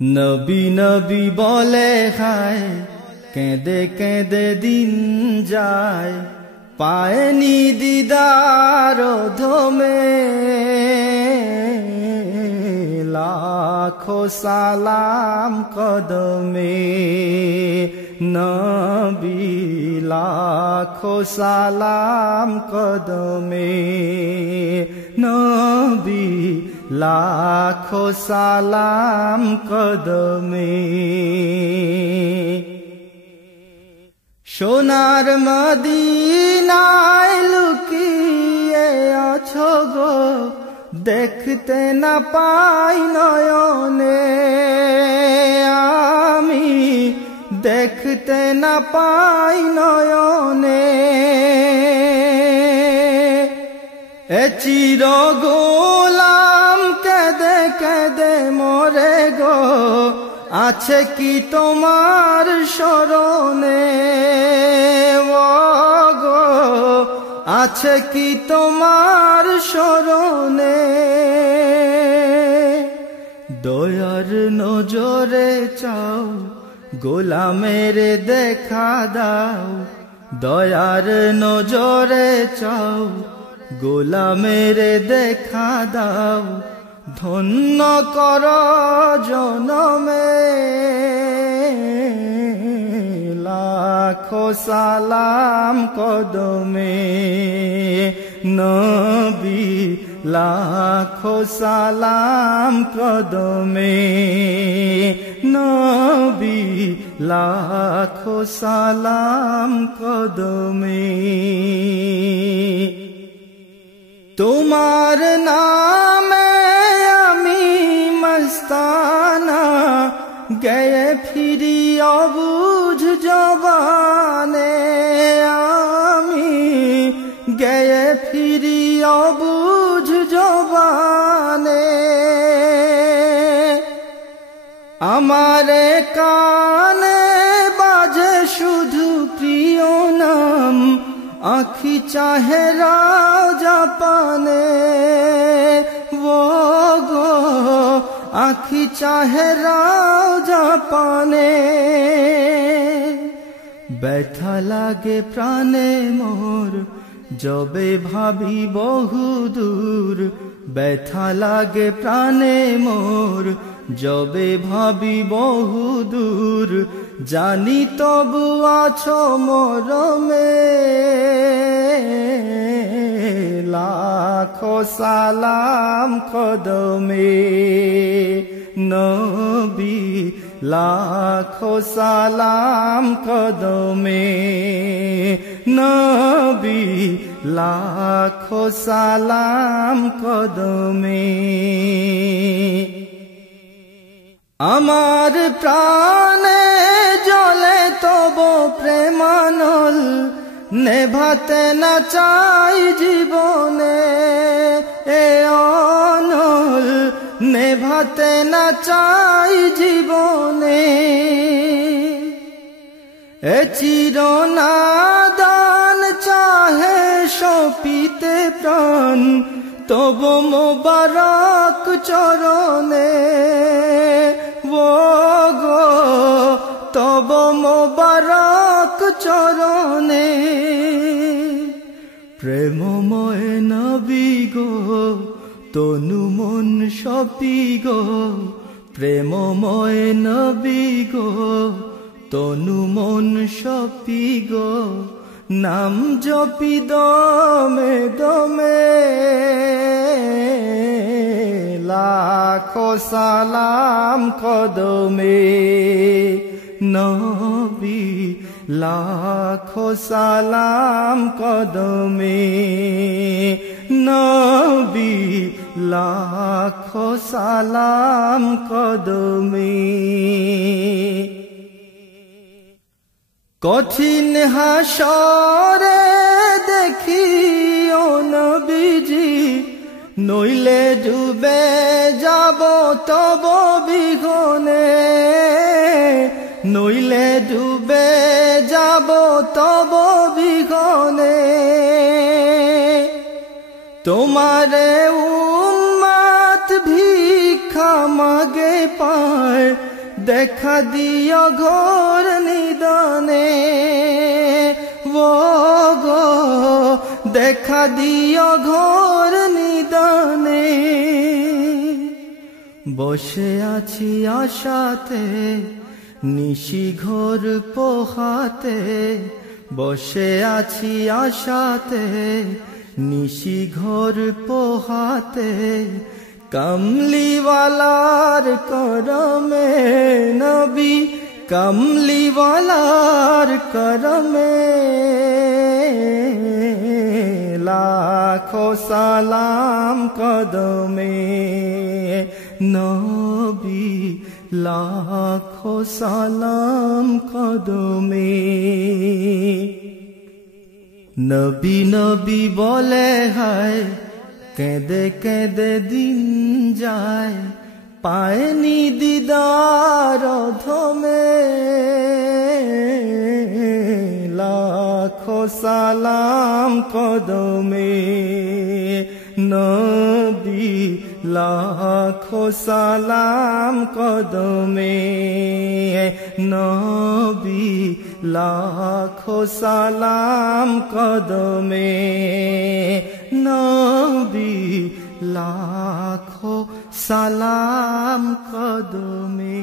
নবী নবী বলে খায়, কেঁদে কেঁদে দিন যায়, পায়নি দিদার ধমে। লাখো সালাম কদমে নবী, লাখো সালাম কদমে নবী, লাখো সালাম কদমে। সোনার মদিনায় লুকিয়ে আছো গো, দেখতে না পাই নয়নে আমি, দেখতে না পাই নয়নে। এ চির গোলাম কেঁদে কেঁদে মরে গো, আছে কি তোমার স্মরণে ও গো, আছে কি তোমার স্মরণে। দয়ার নজরে চাও, গোলামের দেখা দাও, দয়ার নজরে চাও, গোলামের দেখা দাও, ধন্য কর জনমে। লাখো সালাম কদমে নবী, লাখো সালাম কদমে নবী, লাখো সালাম কদমে। তোমার নামে আমি মস্তানা, গয়ে ফিরি অবুঝ জবানে আমি, গয়ে ফিরি অবুঝ জবানে। আমারে কানে বাজে শুধু প্রিয় নাম, আখি চাহে রাজা পানে ও গো, আখি চাহে রাজা পানে। ব্যথা লাগে প্রাণে মোর, যবে ভাবি বহু দূর, ব্যথা লাগে প্রাণে মোর, যবে ভাবি বহু দূর, জানি তবু আছো মরমে। লাখো সালাম কদমে নবী, লাখো সালাম কদমে নবী, লাখো সালাম কদমে। আমার প্রাণে জ্বলে তব প্রেমানল, নেভাতে না চাই জীবনে এ অনল, নেভাতে না চাই জীবনে। এ চিরনাদান চাহে সপিতে প্রাণ, তব মোবারক চরণে ও গো, তব মোবারক চরণে। প্রেমময় নবী গো, তনু মন সপি গো, প্রেমময় নবী গো, তনু মন সপি গো, নাম জপি দমে দমে। লাখো সালাম কদমে নবী, লাখো সালাম কদমে নবী, লাখো সালাম কদমে। কঠিন হাসরে দেখিও নবীজি, নইলে ডুবে যাব তব বিঘনে, নইলে ডুবে যাব তব বিঘনে। তোমারে উম্মত ভিক্ষা মাগে পায়, দেখা দিও ঘোর নিদানে ও গো দেখা দিও ঘোর নিদানে বসে আছি আশাতে নিশি ঘোর পোহাতে বসে আছি আশাতে নিশি ঘোর পোহাতে কমলিওয়ালার করমে নবী কমলিওয়ালার করমে লাখো সালাম কদমে নবী লাখো সালাম কদমে নবী নবী বলে হায় কেঁদে কেঁদে দিন যায় পায়নি দিদার ধমে লাখো সালাম কদমে নবী লাখো সালাম কদমে নবী লাখো সালাম কদমে নবী লাখো সালাম কদমে